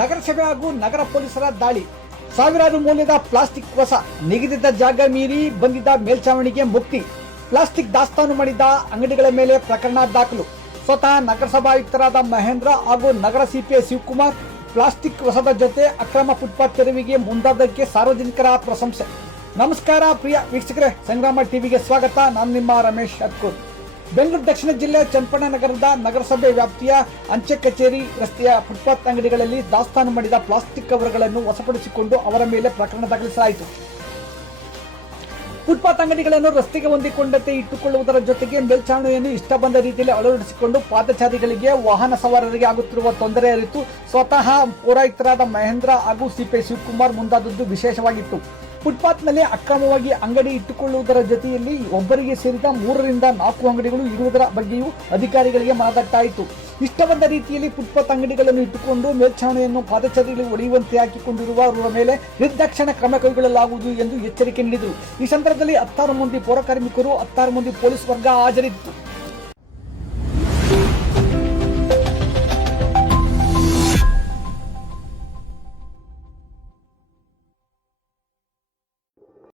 ನಗರಸಭೆ ಹಾಗೂ ನಗರ ಪೊಲೀಸರ ದಾಳಿ. ಸಾವಿರಾರು ಮೌಲ್ಯದ ಪ್ಲಾಸ್ಟಿಕ್ ಹೊಸ, ನಿಗದಿತ ಜಾಗ ಮೀರಿ ಬಂದಿದ್ದ ಮೇಲ್ಛಾವಣಿಗೆ ಮುಕ್ತಿ. ಪ್ಲಾಸ್ಟಿಕ್ ದಾಸ್ತಾನು ಮಾಡಿದ್ದ ಅಂಗಡಿಗಳ ಮೇಲೆ ಪ್ರಕರಣ ದಾಖಲು. ಸ್ವತಃ ನಗರಸಭಾಯುಕ್ತರಾದ ಮಹೇಂದ್ರ ಹಾಗೂ ನಗರ ಸಿಪಿಐ ಶಿವಕುಮಾರ್ ಪ್ಲಾಸ್ಟಿಕ್ ಹೊಸದ ಜೊತೆ ಅಕ್ರಮ ಫುಟ್ಪಾತ್ ತೆರವಿಗೆ ಮುಂದಾದಕ್ಕೆ ಸಾರ್ವಜನಿಕರ ಪ್ರಶಂಸೆ. ನಮಸ್ಕಾರ ಪ್ರಿಯ ವೀಕ್ಷಕರೇ, ಸಂಗ್ರಾಮ ಟಿವಿಗೆ ಸ್ವಾಗತ. ನಾನು ನಿಮ್ಮ ರಮೇಶ್ ಅತ್ಕೂರ್. ಬೆಂಗಳೂರು ದಕ್ಷಿಣ ಜಿಲ್ಲೆ ಚನ್ನಪಟ್ಟಣ ನಗರದ ನಗರಸಭೆ ವ್ಯಾಪ್ತಿಯ ಅಂಚೆ ಕಚೇರಿ ರಸ್ತೆಯ ಫುಟ್ಪಾತ್ ಅಂಗಡಿಗಳಲ್ಲಿ ದಾಸ್ತಾನು ಮಾಡಿದ ಪ್ಲಾಸ್ಟಿಕ್ ಕವರ್ಗಳನ್ನು ವಶಪಡಿಸಿಕೊಂಡು ಅವರ ಮೇಲೆ ಪ್ರಕರಣ ದಾಖಲಿಸಲಾಯಿತು. ಫುಟ್ಪಾತ್ ಅಂಗಡಿಗಳನ್ನು ರಸ್ತೆಗೆ ಹೊಂದಿಕೊಂಡಂತೆ ಇಟ್ಟುಕೊಳ್ಳುವುದರ ಜೊತೆಗೆ ಮೇಲ್ಛಾವಣಿಯನ್ನು ಇಷ್ಟ ಬಂದ ರೀತಿಯಲ್ಲಿ ಅಳವಡಿಸಿಕೊಂಡು ಪಾದಚಾರಿಗಳಿಗೆ, ವಾಹನ ಸವಾರರಿಗೆ ಆಗುತ್ತಿರುವ ತೊಂದರೆ ಅರಿತು ಸ್ವತಃ ಪೌರಾಯುಕ್ತರಾದ ಮಹೇಂದ್ರ ಹಾಗೂ ಸಿಪಿಐ ಶಿವಕುಮಾರ್ ಮುಂದಾದದ್ದು ವಿಶೇಷವಾಗಿತ್ತು. ಫುಟ್ಪಾತ್ನಲ್ಲಿ ಅಕ್ರಮವಾಗಿ ಅಂಗಡಿ ಇಟ್ಟುಕೊಳ್ಳುವುದರ ಜೊತೆಯಲ್ಲಿ ಒಬ್ಬರಿಗೆ ಸೇರಿದ 3 ರಿಂದ 4 ಅಂಗಡಿಗಳು ಇರುವುದರ ಬಗ್ಗೆಯೂ ಅಧಿಕಾರಿಗಳಿಗೆ ಮನದಟ್ಟಾಯಿತು. ಇಷ್ಟ ಬಂದ ರೀತಿಯಲ್ಲಿ ಫುಟ್ಪಾತ್ ಅಂಗಡಿಗಳನ್ನು ಇಟ್ಟುಕೊಂಡು ಮೇಲ್ಛಾವಣಿಯನ್ನು ಪಾದಚಾರಿಗಳಿಗೆ ಒಡೆಯುವಂತೆ ಹಾಕಿಕೊಂಡಿರುವವರ ಮೇಲೆ ನಿರ್ದಾಕ್ಷಿಣ ಕ್ರಮ ಕೈಗೊಳ್ಳಲಾಗುವುದು ಎಂದು ಎಚ್ಚರಿಕೆ ನೀಡಿದರು. ಈ ಸಂದರ್ಭದಲ್ಲಿ 16 ಮಂದಿ ಪೌರ ಕಾರ್ಮಿಕರು, 16 ಮಂದಿ ಪೊಲೀಸ್ ವರ್ಗ ಹಾಜರಿತ್ತು.